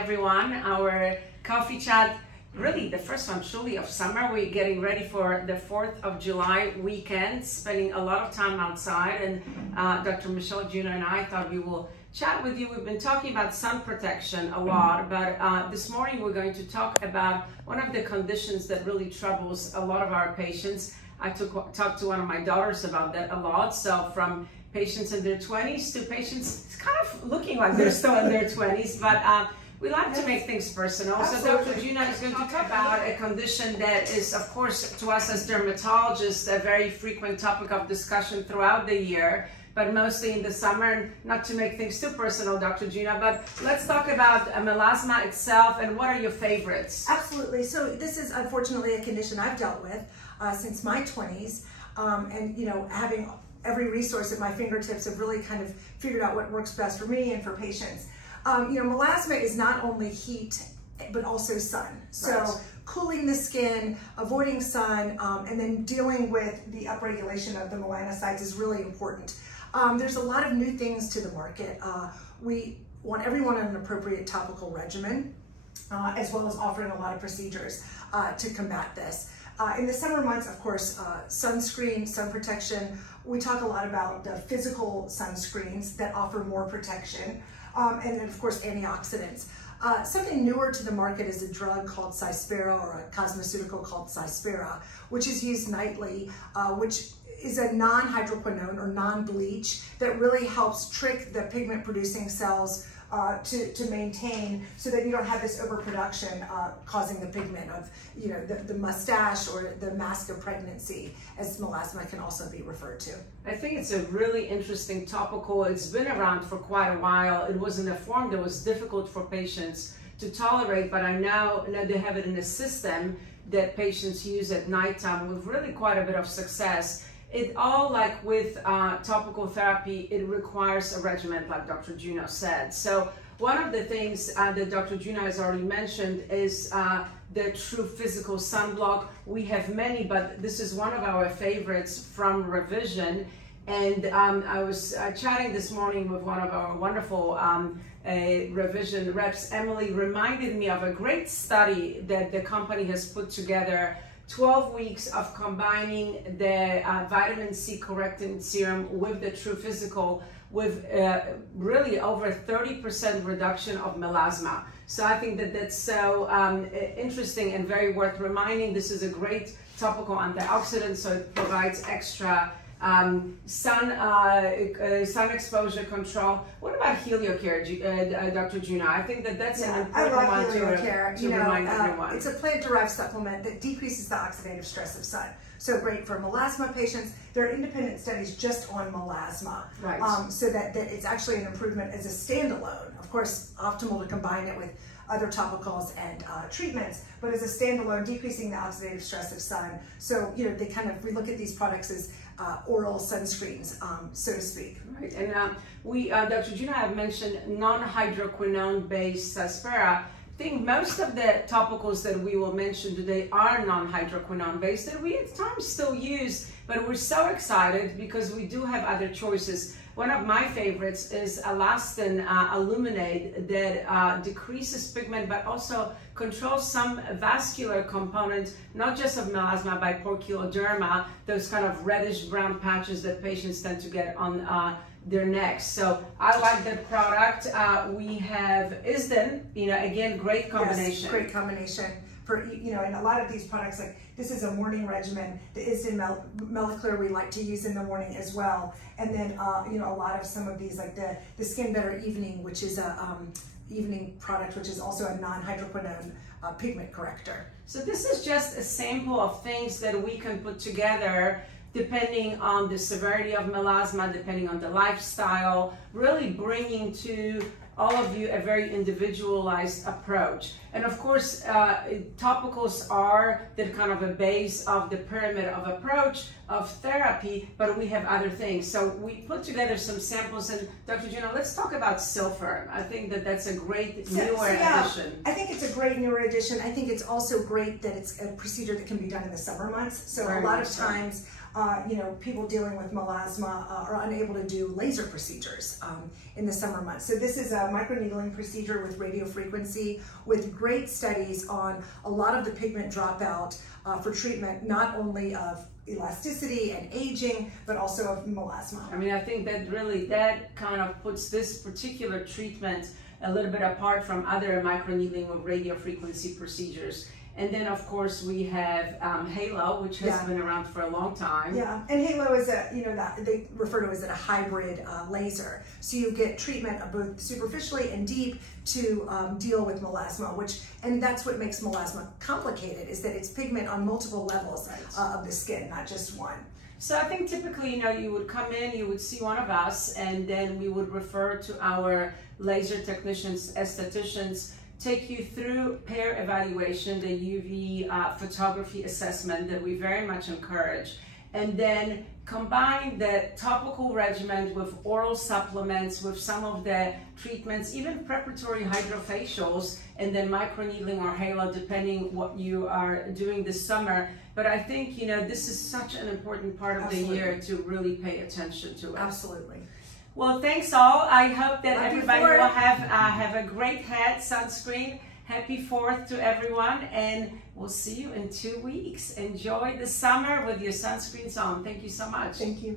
everyone. Our coffee chat, really the first one truly of summer. We're getting ready for the 4th of July weekend, spending a lot of time outside, and Dr. Michelle Juneau and I thought we will chat with you. We've been talking about sun protection a lot, but this morning we're going to talk about one of the conditions that really troubles a lot of our patients. I talked to one of my daughters about that a lot. So from patients in their 20s to patients, it's kind of looking like they're still in their 20s, but we like to make things personal. Absolutely. So Dr. Juneau is going to talk about a condition that is, of course, to us as dermatologists, a very frequent topic of discussion throughout the year, but mostly in the summer. And not to make things too personal, Dr. Juneau, but let's talk about melasma itself and what are your favorites? Absolutely. So this is unfortunately a condition I've dealt with since my 20s, and having every resource at my fingertips have really kind of figured out what works best for me and for patients. Melasma is not only heat, but also sun. So right. Cooling the skin, avoiding sun, and then dealing with the upregulation of the melanocytes is really important. There's a lot of new things to the market. We want everyone on an appropriate topical regimen, as well as offering a lot of procedures to combat this. In the summer months, of course, sunscreen, sun protection. We talk a lot about the physical sunscreens that offer more protection, and then of course antioxidants. Something newer to the market is a drug called Cyspera, or a cosmeceutical called Cyspera, which is used nightly, which is a non-hydroquinone or non-bleach that really helps trick the pigment-producing cells to maintain, so that you don't have this overproduction causing the pigment of the mustache or the mask of pregnancy, as melasma can also be referred to. I think it's a really interesting topical. It's been around for quite a while. It was in a form that was difficult for patients to tolerate, but I now they have it in a system that patients use at nighttime with really quite a bit of success. It all, like with topical therapy, it requires a regimen, like Dr. Juneau said. So one of the things that Dr. Juneau has already mentioned is the true physical sunblock. We have many, but this is one of our favorites from Revision. And I was chatting this morning with one of our wonderful Revision reps. Emily reminded me of a great study that the company has put together, 12 weeks of combining the vitamin C correcting serum with the True Physical, with really over 30% reduction of melasma. So I think that that's so interesting and very worth reminding. This is a great topical antioxidant, so it provides extra sun exposure control. What about HelioCare, Dr. Juneau? I think that that's an important one to remind everyone. It's a plant-derived supplement that decreases the oxidative stress of sun. So great for melasma patients. There are independent studies just on melasma, right. So that it's actually an improvement as a standalone. Of course, optimal to combine it with other topicals and treatments, but as a standalone, decreasing the oxidative stress of sun. So we look at these products as oral sunscreens, so to speak. Right, and Dr. Juneau have mentioned non-hydroquinone based Cyspera. I think most of the topicals that we will mention today are non-hydroquinone based, that we at times still use, but we're so excited because we do have other choices. One of my favorites is Elastin Illuminate, that decreases pigment but also controls some vascular component, not just of melasma, by poikiloderma, those kind of reddish brown patches that patients tend to get on their necks. So I like that product. We have Isden, again, great combination. Yes, great combination. For, and a lot of these products, like this is a morning regimen. The Isden Meliclear we like to use in the morning as well. And then, a lot of some of these, like the Skin Better Evening, which is a evening product, which is also a non-hydroquinone pigment corrector. So this is just a sample of things that we can put together depending on the severity of melasma, depending on the lifestyle, really bringing to all of you a very individualized approach. And of course, topicals are the kind of a base of the pyramid of approach of therapy, but we have other things. So we put together some samples, and Dr. Juneau, let's talk about Silfer. I think that that's a great newer addition. I think it's a great newer addition. I think it's also great that it's a procedure that can be done in the summer months. So a lot of times people dealing with melasma are unable to do laser procedures in the summer months. So this is a microneedling procedure with radiofrequency with great studies on a lot of the pigment dropout for treatment, not only of elasticity and aging, but also of melasma. I mean, I think that kind of puts this particular treatment a little bit apart from other microneedling or radiofrequency procedures. And then, of course, we have Halo, which has been around for a long time. Yeah, and Halo is they refer to it as a hybrid laser. So you get treatment of both superficially and deep to deal with melasma, and that's what makes melasma complicated, is that it's pigment on multiple levels of the skin, not just one. So I think typically, you would come in, you would see one of us, and then we would refer to our laser technicians, estheticians, take you through pair evaluation, the UV photography assessment that we very much encourage, and then combine the topical regimen with oral supplements, with some of the treatments, even preparatory hydrofacials, and then microneedling or Halo, depending what you are doing this summer. But I think, this is such an important part of the year to really pay attention to it. Absolutely. Well, thanks all. I hope that everybody will have a great head sunscreen. Happy 4th to everyone, and we'll see you in 2 weeks. Enjoy the summer with your sunscreens on. Thank you so much. Thank you.